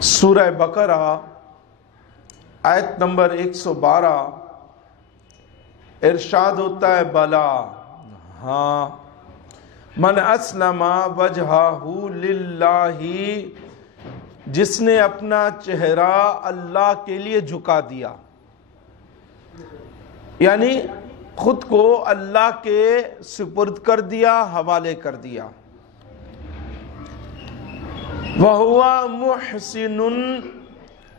سورہ بقرہ آیت نمبر 112 ارشاد ہوتا ہے بلا ہاں من اسلم وجہہ للہ، جس نے اپنا چہرہ اللہ کے لیے جھکا دیا، یعنی خود کو اللہ کے سپرد کر دیا، حوالے کر دیا۔ وَهُوَ مُحْسِنٌ،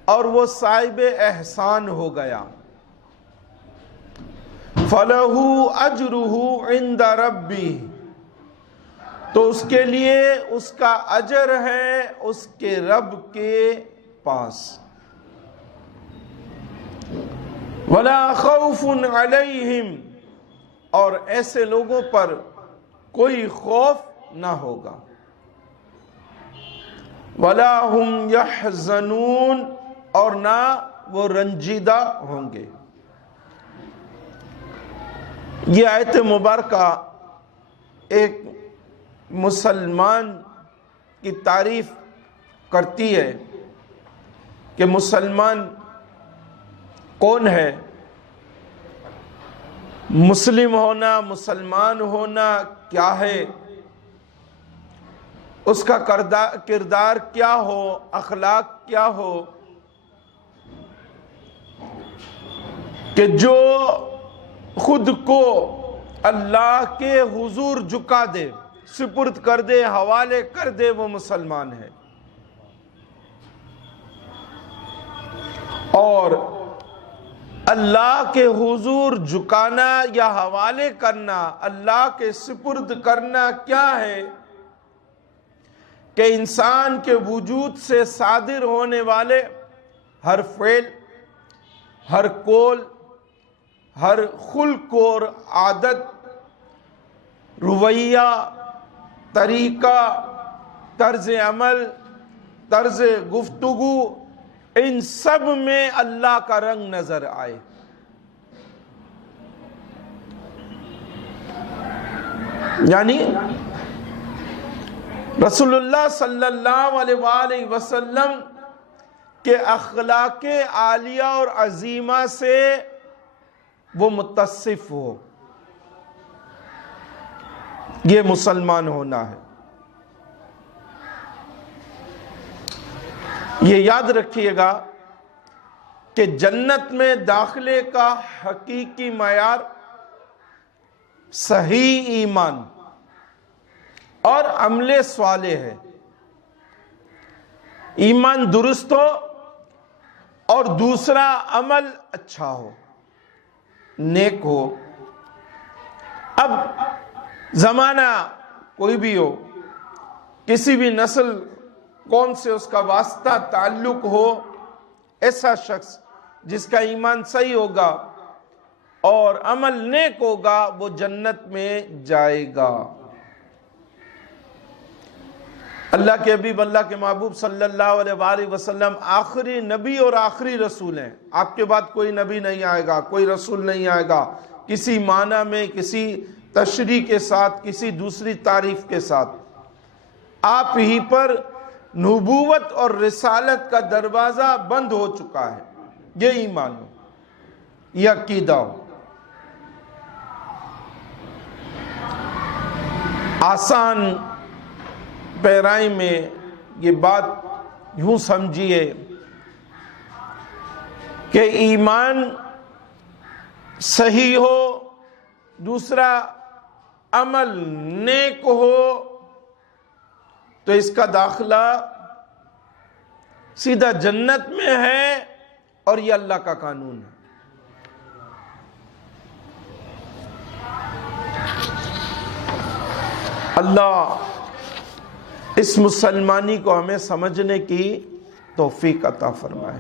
اور وہ صاحب احسان ہو گیا۔ فَلَهُ أَجْرُهُ عِنْدَ رَبِّهِ، تو اس کے لیے اس کا اجر ہے اس کے رب کے پاس۔ وَلَا خَوْفٌ عَلَيْهِمْ، اور ایسے لوگوں پر کوئی خوف نہ ہوگا۔ وَلَا هُمْ يَحْزَنُونَ، اور نہ وہ رنجیدہ ہوں گے۔ یہ آیت مبارکہ ایک مسلمان کی تعریف کرتی ہے کہ مسلمان کون ہے، مسلم ہونا، مسلمان ہونا کیا ہے، اس کا کردار کیا ہو، اخلاق کیا ہو، کہ جو خود کو اللہ کے حضور جھکا دے، سپرد کر دے، حوالے کر دے، وہ مسلمان ہے۔ اور اللہ کے حضور جھکانا یا حوالے کرنا، اللہ کے سپرد کرنا کیا ہے کہ انسان کے وجود سے صادر ہونے والے ہر فعل، ہر قول، ہر خلق اور عادت، رویہ، طریقہ، طرز عمل، طرز گفتگو، ان سب میں اللہ کا رنگ نظر آئے۔ یعنی رسول اللہ صلی اللہ علیہ وآلہ وسلم کے اخلاق عالیہ اور عظیمہ سے وہ متصف ہو، یہ مسلمان ہونا ہے۔ یہ یاد رکھیے گا کہ جنت میں داخلے کا حقیقی معیار صحیح ایمان اور عمل صالح ہے۔ ایمان درست ہو اور دوسرا عمل اچھا ہو، نیک ہو۔ اب زمانہ کوئی بھی ہو، کسی بھی نسل قوم سے اس کا واسطہ تعلق ہو، ایسا شخص جس کا ایمان صحیح ہوگا اور عمل نیک ہوگا وہ جنت میں جائے گا۔ اللہ کے حبیب، اللہ کے محبوب صلی اللہ علیہ وآلہ وسلم آخری نبی اور آخری رسول ہیں۔ آپ کے بعد کوئی نبی نہیں آئے گا، کوئی رسول نہیں آئے گا، کسی معنی میں، کسی تشریح کے ساتھ، کسی دوسری تعریف کے ساتھ۔ آپ ہی پر نبوت اور رسالت کا دروازہ بند ہو چکا ہے۔ یہ ایمان ہو، یہ عقیدہ ہو۔ آسان پیرائی میں یہ بات یوں سمجھیے کہ ایمان صحیح ہو، دوسرا عمل نیک ہو، تو اس کا داخلہ سیدھا جنت میں ہے، اور یہ اللہ کا قانون ہے۔ اللہ اس مسلمانی کو ہمیں سمجھنے کی توفیق عطا فرمائے۔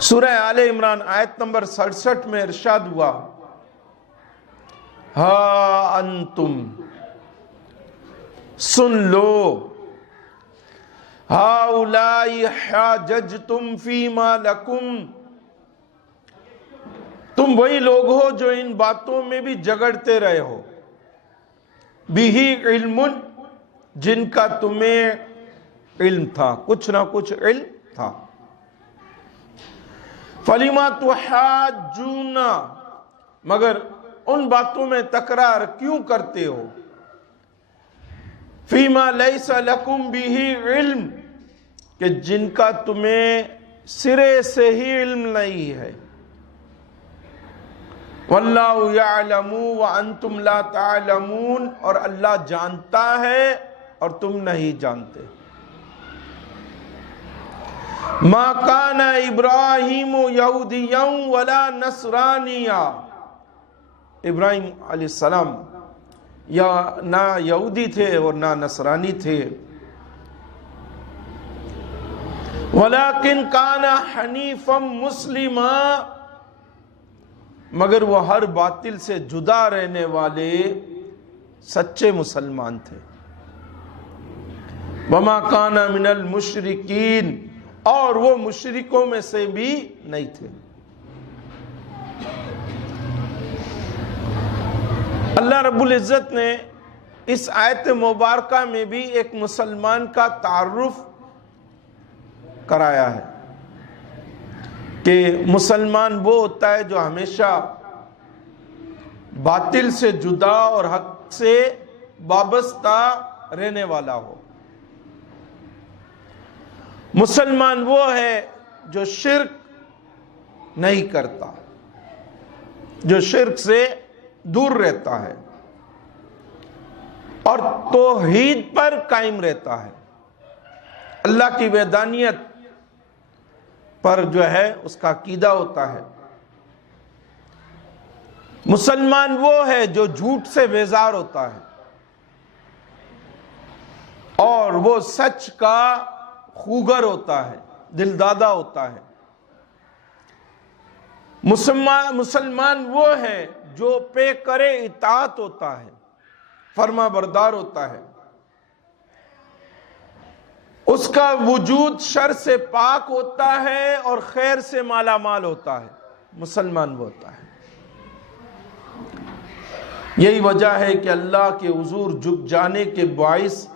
سورہ آل عمران آیت نمبر 67 میں ارشاد ہوا ہا انتم، سن لو، ہاؤلائی حاججتم فیما لکم، تم وہی لوگ ہو جو ان باتوں میں بھی جگڑتے رہے ہو، بِهِ علم، جن کا تمہیں علم تھا، کچھ نہ کچھ علم تھا۔ فَلِمَا تُحَاجُّونَ، مگر ان باتوں میں تکرار کیوں کرتے ہو؟ فِيمَا لَيْسَ لَكُمْ بِهِ علم، کہ جن کا تمہیں سرے سے ہی علم نہیں ہے۔ وَاللَّهُ يَعْلَمُ وَأَنْتُمْ لَا تَعْلَمُونَ، اور اللہ جانتا ہے اور تم نہیں جانتے۔ مَا كَانَ إِبْرَاهِيمُ يَهُودِيًّا وَلَا نَصْرَانِيًّا، ابراہیم علیہ السلام یا نہ یہودی تھے اور نہ نصرانی تھے۔ وَلَكِنْ كَانَ حَنِيفًا مُسْلِمًا، مگر وہ ہر باطل سے جدا رہنے والے سچے مسلمان تھے۔ وَمَا كَانَ مِنَ الْمُشْرِكِينَ، اور وہ مشرکوں میں سے بھی نہیں تھے۔ اللہ رب العزت نے اس آیت مبارکہ میں بھی ایک مسلمان کا تعارف کرایا ہے کہ مسلمان وہ ہوتا ہے جو ہمیشہ باطل سے جدا اور حق سے وابستہ رہنے والا ہو۔ مسلمان وہ ہے جو شرک نہیں کرتا، جو شرک سے دور رہتا ہے اور توحید پر قائم رہتا ہے، اللہ کی وحدانیت پر جو ہے اس کا عقیدہ ہوتا ہے۔ مسلمان وہ ہے جو جھوٹ سے بیزار ہوتا ہے اور وہ سچ کا خوگر ہوتا ہے، دل دادہ ہوتا ہے۔ مسلمان وہ ہے جو پے کرے اطاعت ہوتا ہے، فرما بردار ہوتا ہے، اس کا وجود شر سے پاک ہوتا ہے اور خیر سے مالا مال ہوتا ہے۔ مسلمان وہ ہوتا ہے۔ یہی وجہ ہے کہ اللہ کے حضور جھک جانے کے باعث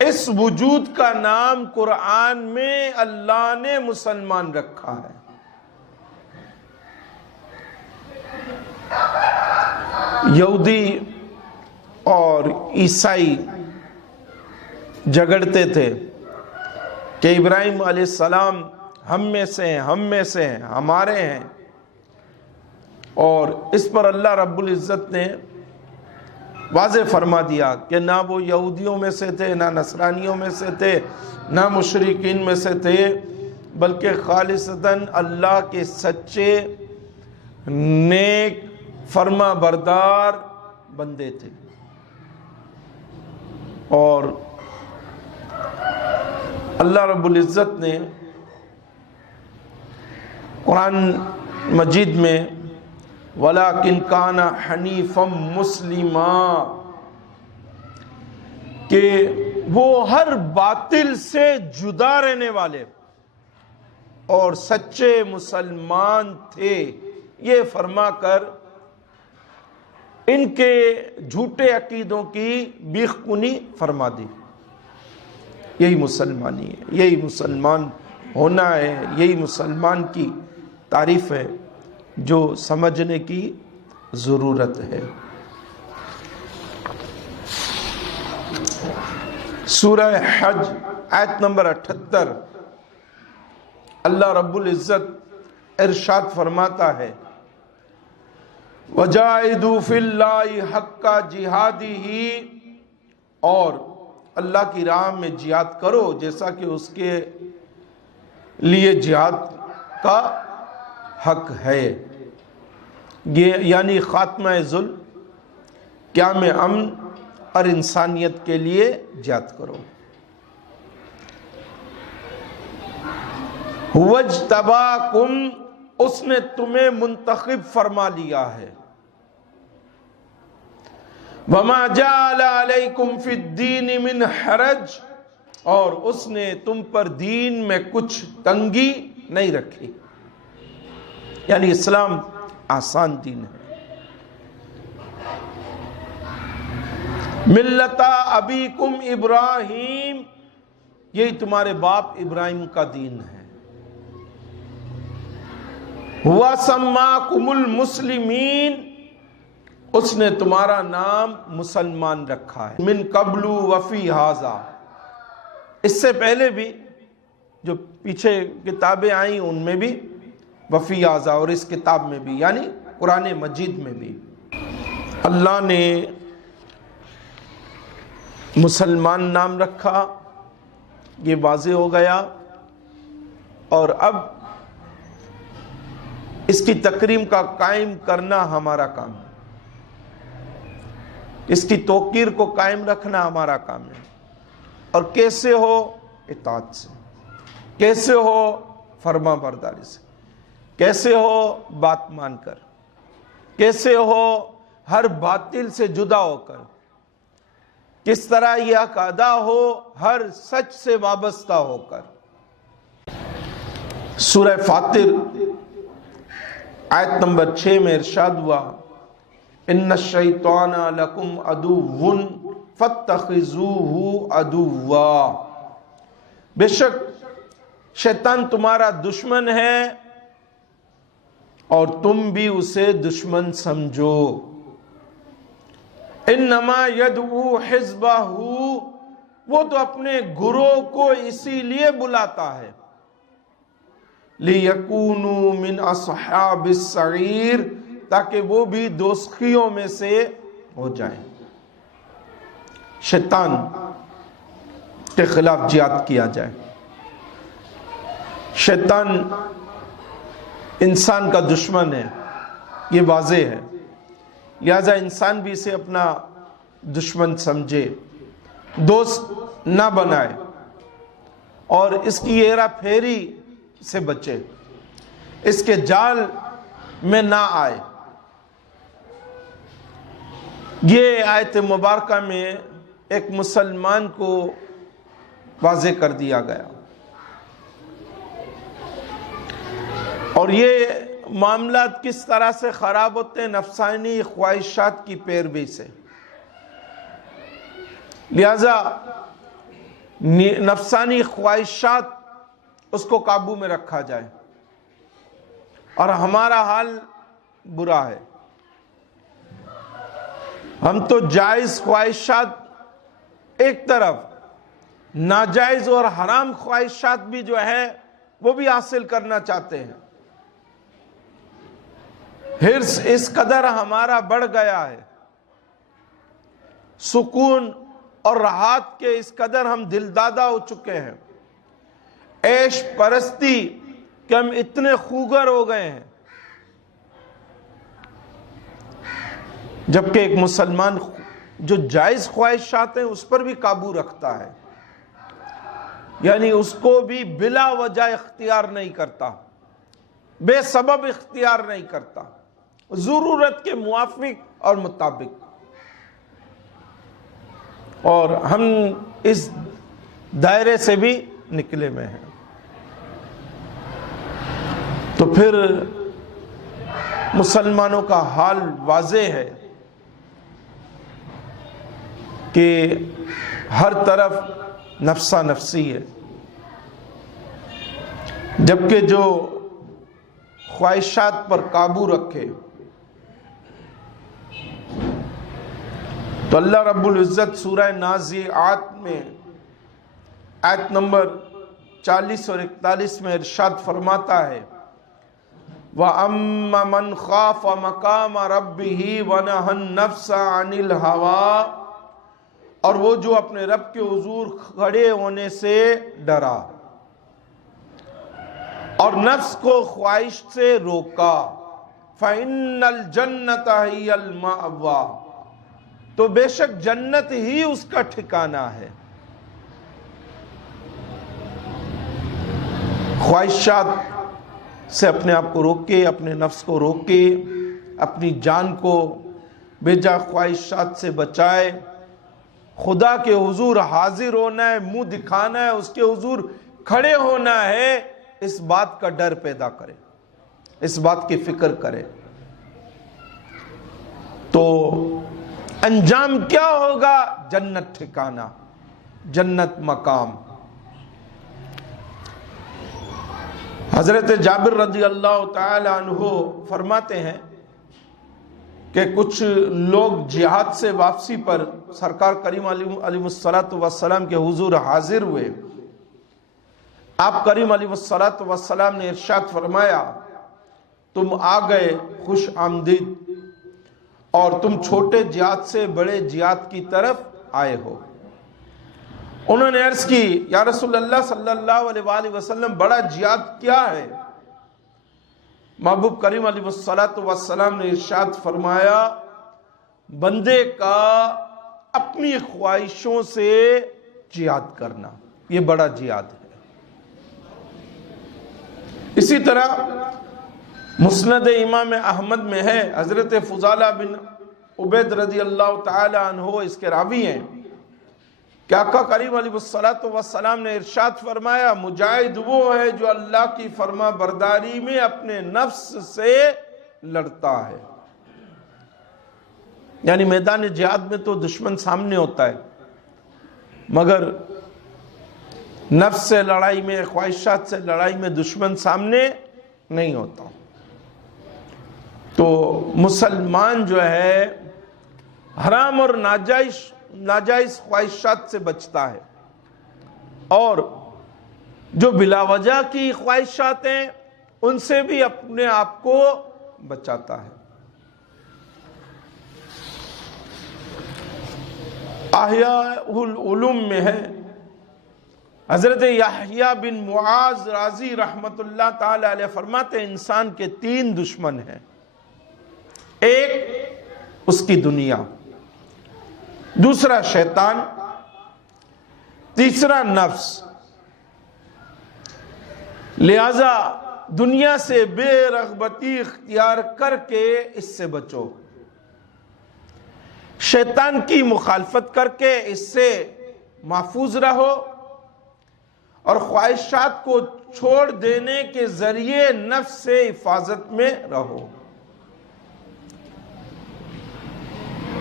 اس وجود کا نام قرآن میں اللہ نے مسلمان رکھا ہے۔ یہودی اور عیسائی جھگڑتے تھے کہ ابراہیم علیہ السلام ہم میں سے ہیں، ہم میں سے ہیں، ہمارے ہیں، اور اس پر اللہ رب العزت نے واضح فرما دیا کہ نہ وہ یہودیوں میں سے تھے، نہ نصرانیوں میں سے تھے، نہ مشرکین میں سے تھے، بلکہ خالصتاً اللہ کے سچے نیک فرما بردار بندے تھے۔ اور اللہ رب العزت نے قرآن مجید میں وَلَكِنْ كَانَ حَنِيفًا مُسْلِمًا، کہ وہ ہر باطل سے جدا رہنے والے اور سچے مسلمان تھے، یہ فرما کر ان کے جھوٹے عقیدوں کی بیخ کنی فرما دی۔ یہی مسلمانی ہے، یہی مسلمان ہونا ہے، یہی مسلمان کی تعریف ہے جو سمجھنے کی ضرورت ہے۔ سورہ حج آیت نمبر 78، اللہ رب العزت ارشاد فرماتا ہے وَجَاهِدُوا فِي اللَّهِ حَقَّ جِهَادِهِ، اور اللہ کی راہ میں جہاد کرو جیسا کہ اس کے لیے جہاد کا حق ہے، یعنی خاتمہ ظلم، قیام امن اور انسانیت کے لیے جہاد کرو۔ هُوَ اجْتَبَاكُمْ، اس نے تمہیں منتخب فرما لیا ہے۔ وَمَا جَعَلَ عَلَيْكُمْ فِي الدِّينِ مِنْ حَرَجٍ، اور اس نے تم پر دین میں کچھ تنگی نہیں رکھی، یعنی اسلام آسان دین ہے۔ ملتا ابیکم ابراہیم، یہی تمہارے باپ ابراہیم کا دین ہے۔ ہوا سماکم المسلمین، اس نے تمہارا نام مسلمان رکھا ہے۔ من قبل وفی ھذا، اس سے پہلے بھی جو پیچھے کتابیں آئیں ان میں بھی وفی ھذا، اور اس کتاب میں بھی یعنی قرآن مجید میں بھی اللہ نے مسلمان نام رکھا، یہ واضح ہو گیا۔ اور اب اس کی تکریم کا قائم کرنا ہمارا کام ہے، اس کی توقیر کو قائم رکھنا ہمارا کام ہے۔ اور کیسے ہو؟ اطاعت سے، کیسے ہو؟ فرما برداری سے، کیسے ہو؟ بات مان کر، کیسے ہو؟ ہر باطل سے جدا ہو کر، کس طرح یہ حق ادا ہو؟ ہر سچ سے وابستہ ہو کر۔ سورہ فاطر آیت نمبر 6 میں ارشاد ہوا، ان الشیطان لکم عدو فاتخذوہ عدوا، بے شک شیطان تمہارا دشمن ہے اور تم بھی اسے دشمن سمجھو۔ انما یدعو حزبہ، وہ تو اپنے گروہ کو اسی لیے بلاتا ہے، لیکونوا من اصحاب السعیر، تاکہ وہ بھی دوزخیوں میں سے ہو جائیں۔ شیطان کے خلاف جہاد کیا جائے۔ شیطان انسان کا دشمن ہے، یہ واضح ہے، لہذا انسان بھی اسے اپنا دشمن سمجھے، دوست نہ بنائے، اور اس کی ہیرا پھیری سے بچے، اس کے جال میں نہ آئے۔ یہ آیت مبارکہ میں ایک مسلمان کو واضح کر دیا گیا، اور یہ معاملات کس طرح سے خراب ہوتے ہیں؟ نفسانی خواہشات کی پیروی سے۔ لہذا نفسانی خواہشات اس کو قابو میں رکھا جائے، اور ہمارا حال برا ہے، ہم تو جائز خواہشات ایک طرف، ناجائز اور حرام خواہشات بھی جو ہے وہ بھی حاصل کرنا چاہتے ہیں۔ حرص اس قدر ہمارا بڑھ گیا ہے، سکون اور راحت کے اس قدر ہم دلدادہ ہو چکے ہیں، عیش پرستی کہ ہم اتنے خوگر ہو گئے ہیں، جبکہ ایک مسلمان جو جائز خواہشات ہیں اس پر بھی قابو رکھتا ہے، یعنی اس کو بھی بلا وجہ اختیار نہیں کرتا، بے سبب اختیار نہیں کرتا، ضرورت کے موافق اور مطابق۔ اور ہم اس دائرے سے بھی نکلے ہوئے ہیں، تو پھر مسلمانوں کا حال واضح ہے کہ ہر طرف نفسا نفسی ہے، جبکہ جو خواہشات پر قابو رکھے تو اللہ رب العزت سورہ نازعات میں آیت نمبر 40 اور 41 میں ارشاد فرماتا ہے، وَأَمَّا مَنْ خَافَ مَقَامَ رَبِّهِ وَنَهَى النَّفْسَ عَنِ الْهَوَىٰ، اور وہ جو اپنے رب کے حضور کھڑے ہونے سے ڈرا اور نفس کو خواہش سے روکا، فَإِنَّ الْجَنَّةَ هِيَ الْمَأْوَىٰ، تو بے شک جنت ہی اس کا ٹھکانہ ہے۔ خواہشات سے اپنے آپ کو روکے، اپنے نفس کو روکے، اپنی جان کو بے جا خواہشات سے بچائے، خدا کے حضور حاضر ہونا ہے، منہ دکھانا ہے، اس کے حضور کھڑے ہونا ہے، اس بات کا ڈر پیدا کرے، اس بات کی فکر کرے۔ تو انجام کیا ہوگا؟ جنت ٹھکانہ، جنت مقام۔ حضرت جابر رضی اللہ تعالی عنہ فرماتے ہیں کہ کچھ لوگ جہاد سے واپسی پر سرکار کریم علیہ السلام کے حضور حاضر ہوئے۔ آپ کریم علیہ السلام نے ارشاد فرمایا، تم آ گئے خوش آمدید، اور تم چھوٹے جہاد سے بڑے جہاد کی طرف آئے ہو۔ انہوں نے عرض کی، یا رسول اللہ صلی اللہ علیہ وآلہ وسلم، بڑا جہاد کیا ہے؟ محبوب کریم علیہ السلام نے ارشاد فرمایا، بندے کا اپنی خواہشوں سے جہاد کرنا، یہ بڑا جہاد ہے۔ اسی طرح مسند امام احمد میں ہے، حضرت فضالہ بن عبید رضی اللہ تعالی عنہ اس کے راوی ہیں کہ آقا کریم علیہ السلام نے ارشاد فرمایا، مجاہد وہ ہے جو اللہ کی فرما برداری میں اپنے نفس سے لڑتا ہے۔ یعنی میدان جہاد میں تو دشمن سامنے ہوتا ہے، مگر نفس سے لڑائی میں، خواہشات سے لڑائی میں دشمن سامنے نہیں ہوتا۔ تو مسلمان جو ہے حرام اور ناجائز خواہشات سے بچتا ہے، اور جو بلا وجہ کی خواہشات ہیں ان سے بھی اپنے آپ کو بچاتا ہے۔ احیاء العلوم میں ہے، حضرت یحییٰ بن معاذ رازی رحمت اللہ تعالی علیہ فرماتے ہیں، انسان کے 3 دشمن ہیں۔ ایک اس کی دنیا، دوسرا شیطان، تیسرا نفس۔ لہذا دنیا سے بے رغبتی اختیار کر کے اس سے بچو، شیطان کی مخالفت کر کے اس سے محفوظ رہو، اور خواہشات کو چھوڑ دینے کے ذریعے نفس سے حفاظت میں رہو۔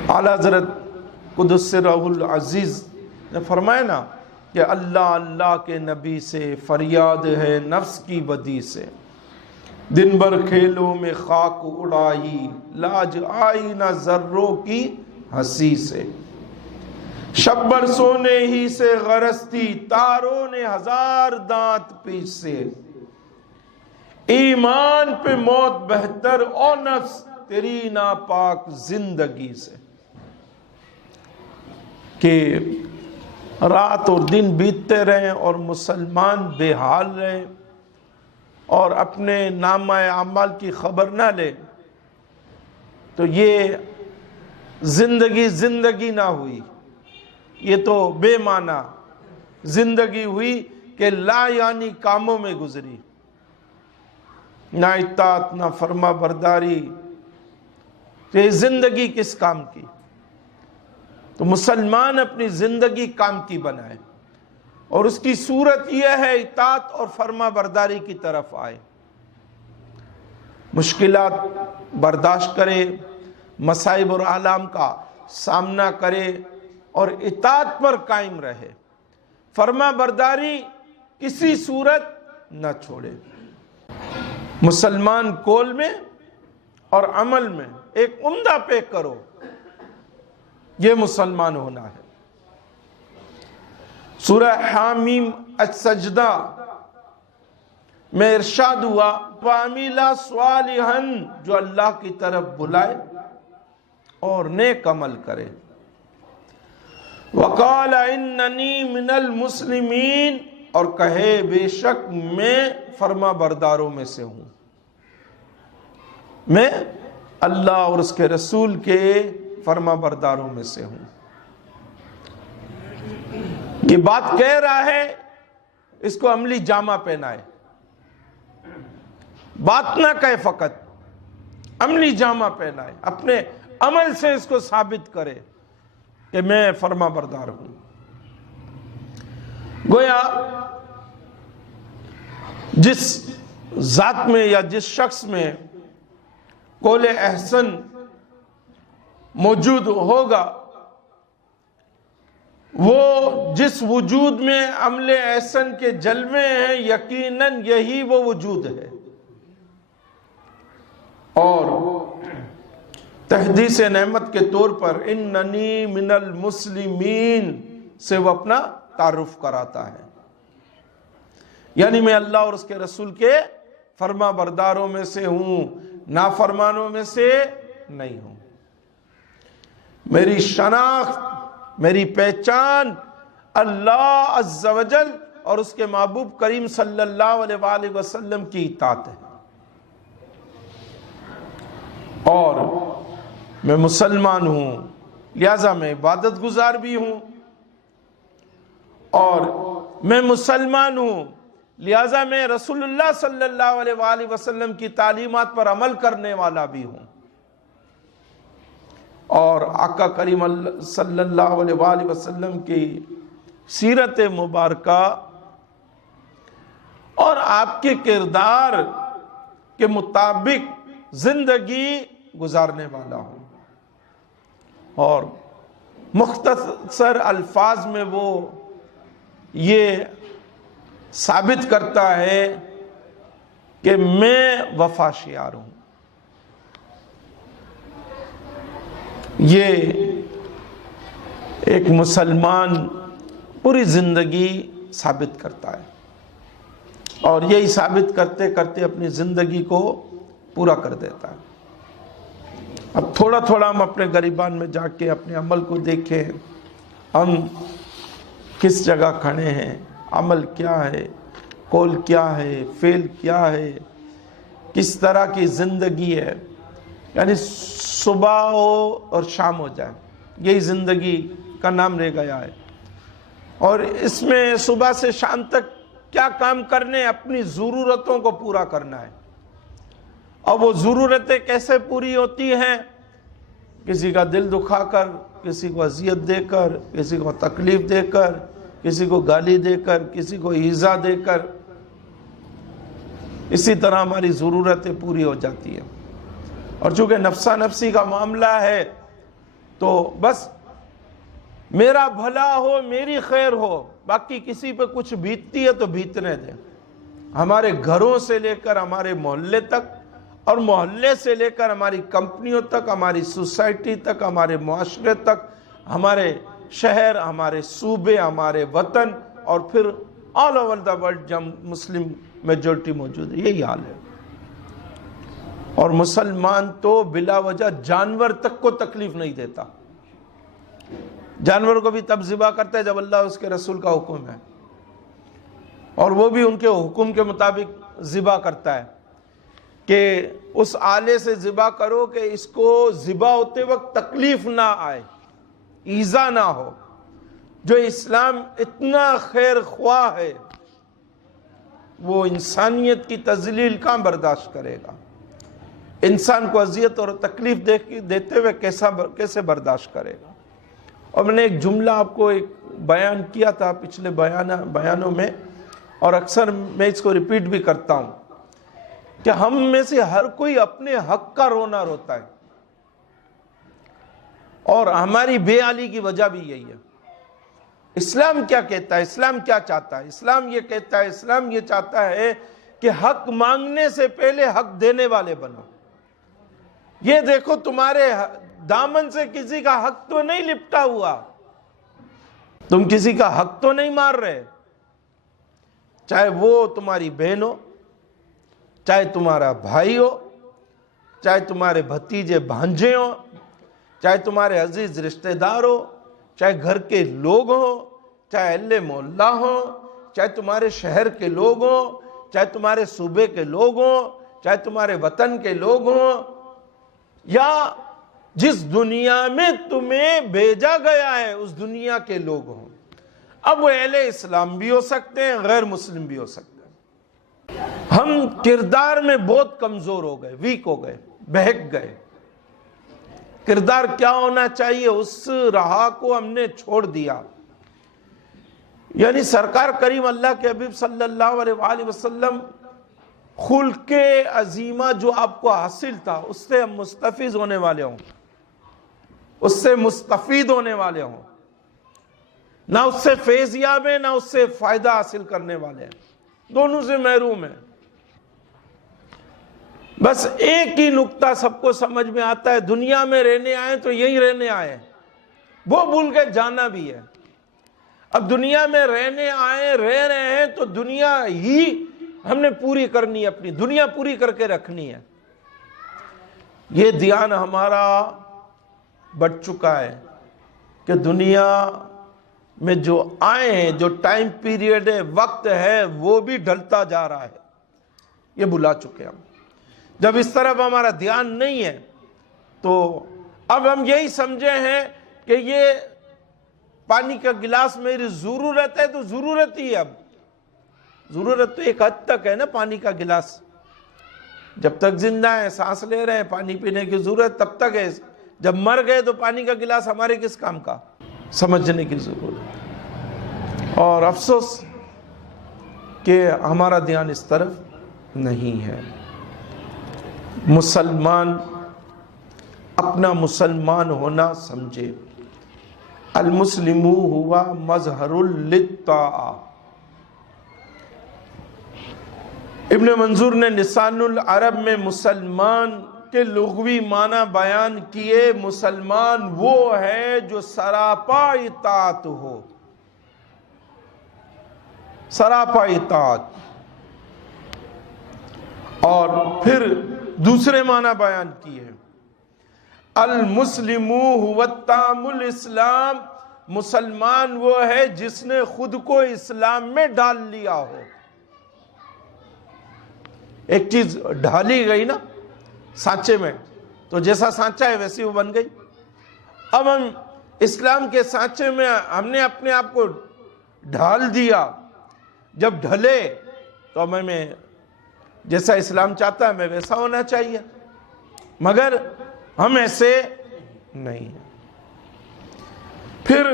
اعلیٰ حضرت قدس سرہ العزیز نے فرمایا نا کہ اللہ اللہ کے نبی سے فریاد ہے نفس کی بدی سے، دن بھر کھیلوں میں خاک اڑائی، لاج آئی نہ ذروں کی ہنسی سے، شب بر سونے ہی سے غرض تھی، تاروں نے 1000 دانت پیسے، ایمان پہ موت بہتر او نفس تیری ناپاک زندگی سے۔ کہ رات اور دن بیتتے رہیں اور مسلمان بے حال رہیں اور اپنے نامہ اعمال کی خبر نہ لے، تو یہ زندگی نہ ہوئی، یہ تو بے معنی زندگی ہوئی کہ لا یعنی کاموں میں گزری، نہ اطاعت نہ فرما برداری، یہ زندگی کس کام کی؟ تو مسلمان اپنی زندگی کام کی بنائے، اور اس کی صورت یہ ہے اطاعت اور فرما برداری کی طرف آئے، مشکلات برداشت کرے، مصائب اور آلام کا سامنا کرے اور اطاعت پر قائم رہے، فرما برداری کسی صورت نہ چھوڑے۔ مسلمان قول میں اور عمل میں ایک عمدہ پہ کرو، یہ مسلمان ہونا ہے۔ سورہ حامیم السجدہ میں ارشاد ہوا، وَعَمِلَ صَالِحًا، جو اللہ کی طرف بلائے اور نیک عمل کرے، وَقَالَ إِنَّنِي مِنَ الْمُسْلِمِينَ، اور کہے بے شک میں فرما برداروں میں سے ہوں، میں اللہ اور اس کے رسول کے فرما برداروں میں سے ہوں۔ یہ بات کہہ رہا ہے، اس کو عملی جامہ پہنائے، بات نہ کہے فقط، عملی جامہ پہنائے، اپنے عمل سے اس کو ثابت کرے کہ میں فرما بردار ہوں۔ گویا جس ذات میں یا جس شخص میں قول احسن موجود ہوگا، وہ جس وجود میں عمل احسن کے جلوے ہیں، یقیناً یہی وہ وجود ہے، اور تحدیث نعمت کے طور پر اننی من المسلمین سے وہ اپنا تعارف کراتا ہے، یعنی میں اللہ اور اس کے رسول کے فرما برداروں میں سے ہوں، نافرمانوں میں سے نہیں ہوں۔ میری شناخت، میری پہچان اللہ عز و جل اور اس کے محبوب کریم صلی اللہ علیہ وآلہ وسلم کی اطاعت ہے، اور میں مسلمان ہوں، لہذا میں عبادت گزار بھی ہوں، اور میں مسلمان ہوں لہذا میں رسول اللہ صلی اللہ علیہ وآلہ وسلم کی تعلیمات پر عمل کرنے والا بھی ہوں، اور آقا کریم صلی اللہ علیہ وآلہ وسلم کی سیرت مبارکہ اور آپ کے کردار کے مطابق زندگی گزارنے والا ہوں، اور مختصر الفاظ میں وہ یہ ثابت کرتا ہے کہ میں وفا شیار ہوں۔ یہ ایک مسلمان پوری زندگی ثابت کرتا ہے، اور یہی ثابت کرتے کرتے اپنی زندگی کو پورا کر دیتا ہے۔ اب تھوڑا تھوڑا ہم اپنے گریبان میں جا کے اپنے عمل کو دیکھیں، ہم کس جگہ کھڑے ہیں، عمل کیا ہے، قول کیا ہے، فعل کیا ہے، کس طرح کی زندگی ہے، یعنی صبح ہو اور شام ہو جائے، یہی زندگی کا نام رہ گیا ہے، اور اس میں صبح سے شام تک کیا کام کرنے، اپنی ضرورتوں کو پورا کرنا ہے، اور وہ ضرورتیں کیسے پوری ہوتی ہیں؟ کسی کا دل دکھا کر، کسی کو اذیت دے کر، کسی کو تکلیف دے کر، کسی کو گالی دے کر، کسی کو ایذا دے کر، اسی طرح ہماری ضرورتیں پوری ہو جاتی ہیں، اور چونکہ نفسا نفسی کا معاملہ ہے تو بس میرا بھلا ہو، میری خیر ہو، باقی کسی پہ کچھ بیتتی ہے تو بیتنے دیں۔ ہمارے گھروں سے لے کر ہمارے محلے تک، اور محلے سے لے کر ہماری کمپنیوں تک، ہماری سوسائٹی تک، ہمارے معاشرے تک، ہمارے شہر، ہمارے صوبے، ہمارے وطن، اور پھر آل اوور دا ورلڈ جب مسلم میجورٹی موجود ہے، یہی حال ہے۔ اور مسلمان تو بلا وجہ جانور تک کو تکلیف نہیں دیتا، جانور کو بھی تب ذبح کرتا ہے جب اللہ اس کے رسول کا حکم ہے، اور وہ بھی ان کے حکم کے مطابق ذبح کرتا ہے کہ اس آلے سے ذبح کرو کہ اس کو ذبح ہوتے وقت تکلیف نہ آئے، ایذا نہ ہو۔ جو اسلام اتنا خیر خواہ ہے وہ انسانیت کی تذلیل کہاں برداشت کرے گا؟ انسان کو اذیت اور تکلیف دیتے ہوئے کیسے برداشت کرے گا؟ اور میں نے ایک جملہ آپ کو ایک بیان کیا تھا پچھلے بیانوں میں، اور اکثر میں اس کو ریپیٹ بھی کرتا ہوں کہ ہم میں سے ہر کوئی اپنے حق کا رونا روتا ہے، اور ہماری بے حالی کی وجہ بھی یہی ہے۔ اسلام کیا کہتا ہے؟ اسلام کیا چاہتا ہے؟ اسلام یہ کہتا ہے، اسلام یہ چاہتا ہے کہ حق مانگنے سے پہلے حق دینے والے بنو۔ یہ دیکھو تمہارے دامن سے کسی کا حق تو نہیں لپٹا ہوا، تم کسی کا حق تو نہیں مار رہے، چاہے وہ تمہاری بہن ہو، چاہے تمہارا بھائی ہو، چاہے تمہارے بھتیجے بھانجے ہو، چاہے تمہارے عزیز رشتہ دار ہو، چاہے گھر کے لوگ ہوں، چاہے اہل محلہ ہوں، چاہے تمہارے شہر کے لوگ ہوں، چاہے تمہارے صوبے کے لوگ ہوں، چاہے تمہارے وطن کے لوگ ہوں، یا جس دنیا میں تمہیں بھیجا گیا ہے اس دنیا کے لوگ ہوں۔ اب وہ اہل اسلام بھی ہو سکتے ہیں، غیر مسلم بھی ہو سکتے ہیں۔ ہم کردار میں بہت کمزور ہو گئے، ویک ہو گئے، بہک گئے۔ کردار کیا ہونا چاہیے اس راہ کو ہم نے چھوڑ دیا۔ یعنی سرکار کریم اللہ کے حبیب صلی اللہ علیہ وآلہ وسلم خلق عظیمہ جو آپ کو حاصل تھا اس سے ہم مستفیض ہونے والے ہوں۔ اس سے مستفید ہونے والے ہوں، نہ اس سے فیضیاب ہیں، نہ اس سے فائدہ حاصل کرنے والے ہیں، دونوں سے محروم ہیں۔ بس ایک ہی نقطہ سب کو سمجھ میں آتا ہے، دنیا میں رہنے آئے تو یہی رہنے آئے، وہ بھول کے جانا بھی ہے۔ اب دنیا میں رہنے آئے، رہ رہے ہیں تو دنیا ہی ہم نے پوری کرنی ہے، اپنی دنیا پوری کر کے رکھنی ہے۔ یہ دھیان ہمارا بڑھ چکا ہے کہ دنیا میں جو آئے ہیں، جو ٹائم پیریڈ ہے، وقت ہے، وہ بھی ڈھلتا جا رہا ہے، یہ بھلا چکے ہم۔ جب اس طرف ہمارا دھیان نہیں ہے تو اب ہم یہی سمجھے ہیں کہ یہ پانی کا گلاس میری ضرورت ہے تو ضرورت ہی ہے۔ اب ضرورت تو ایک حد تک ہے نا پانی کا گلاس، جب تک زندہ ہیں، سانس لے رہے ہیں، پانی پینے کی ضرورت تب تک ہے، جب مر گئے تو پانی کا گلاس ہمارے کس کام کا، سمجھنے کی ضرورت۔ اور افسوس کہ ہمارا دھیان اس طرف نہیں ہے۔ مسلمان اپنا مسلمان ہونا سمجھے۔ المسلم ہوا مظہر للطاعہ۔ ابن منظور نے لسان العرب میں مسلمان کے لغوی معنی بیان کیے۔ مسلمان وہ ہے جو سراپا اطاعت ہو، سراپا اطاعت۔ اور پھر دوسرے معنی بیان کیے، المسلم هو التام الاسلام، مسلمان وہ ہے جس نے خود کو اسلام میں ڈال لیا ہو۔ ایک چیز ڈھالی گئی نا سانچے میں، تو جیسا سانچا ہے ویسی وہ بن گئی۔ اب ہم اسلام کے سانچے میں ہم نے اپنے آپ کو ڈھال دیا، جب ڈھلے تو ہمیں جیسا اسلام چاہتا ہے ہمیں ویسا ہونا چاہیے، مگر ہم ایسے نہیں ہیں۔ پھر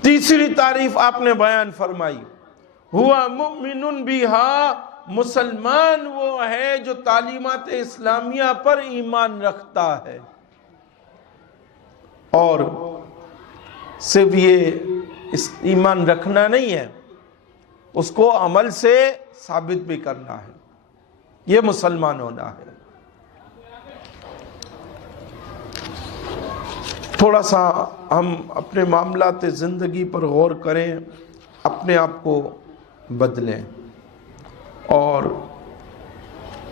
تیسری تعریف آپ نے بیان فرمائی، ہوا مؤمن بہا، مسلمان وہ ہے جو تعلیمات اسلامیہ پر ایمان رکھتا ہے۔ اور صرف یہ ایمان رکھنا نہیں ہے، اس کو عمل سے ثابت بھی کرنا ہے، یہ مسلمان ہونا ہے۔ تھوڑا سا ہم اپنے معاملات زندگی پر غور کریں، اپنے آپ کو بدلیں اور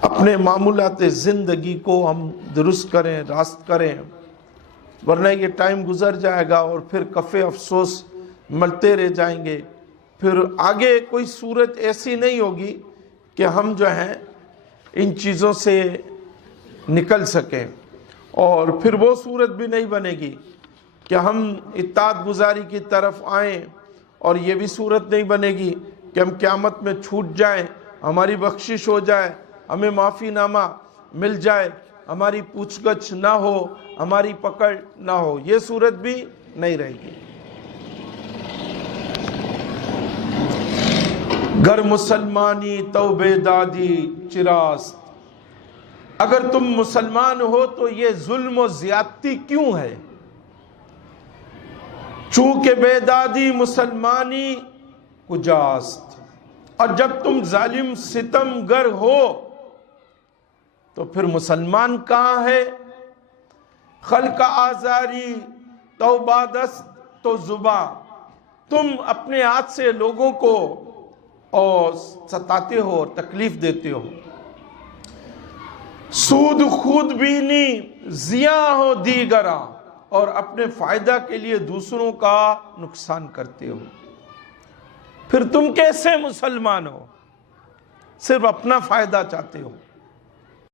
اپنے معاملات زندگی کو ہم درست کریں، راست کریں، ورنہ یہ ٹائم گزر جائے گا اور پھر کفِ افسوس ملتے رہ جائیں گے۔ پھر آگے کوئی صورت ایسی نہیں ہوگی کہ ہم جو ہیں ان چیزوں سے نکل سکیں، اور پھر وہ صورت بھی نہیں بنے گی کہ ہم اطاعت گزاری کی طرف آئیں، اور یہ بھی صورت نہیں بنے گی کہ ہم قیامت میں چھوٹ جائیں، ہماری بخشش ہو جائے، ہمیں معافی نامہ مل جائے، ہماری پوچھ گچھ نہ ہو، ہماری پکڑ نہ ہو، یہ صورت بھی نہیں رہے گی۔ گر مسلمانی توبے دادی چراست، اگر تم مسلمان ہو تو یہ ظلم و زیادتی کیوں ہے؟ چونکہ بے دادی مسلمانی کجاست، اور جب تم ظالم ستم گر ہو تو پھر مسلمان کہاں ہے؟ خلق آزاری توبہ دست تو زباں، تم اپنے ہاتھ سے لوگوں کو اور ستاتے ہو اور تکلیف دیتے ہو۔ سود خود بینی زیاں ہو دیگراں، اور اپنے فائدہ کے لیے دوسروں کا نقصان کرتے ہو۔ پھر تم کیسے مسلمان ہو؟ صرف اپنا فائدہ چاہتے ہو۔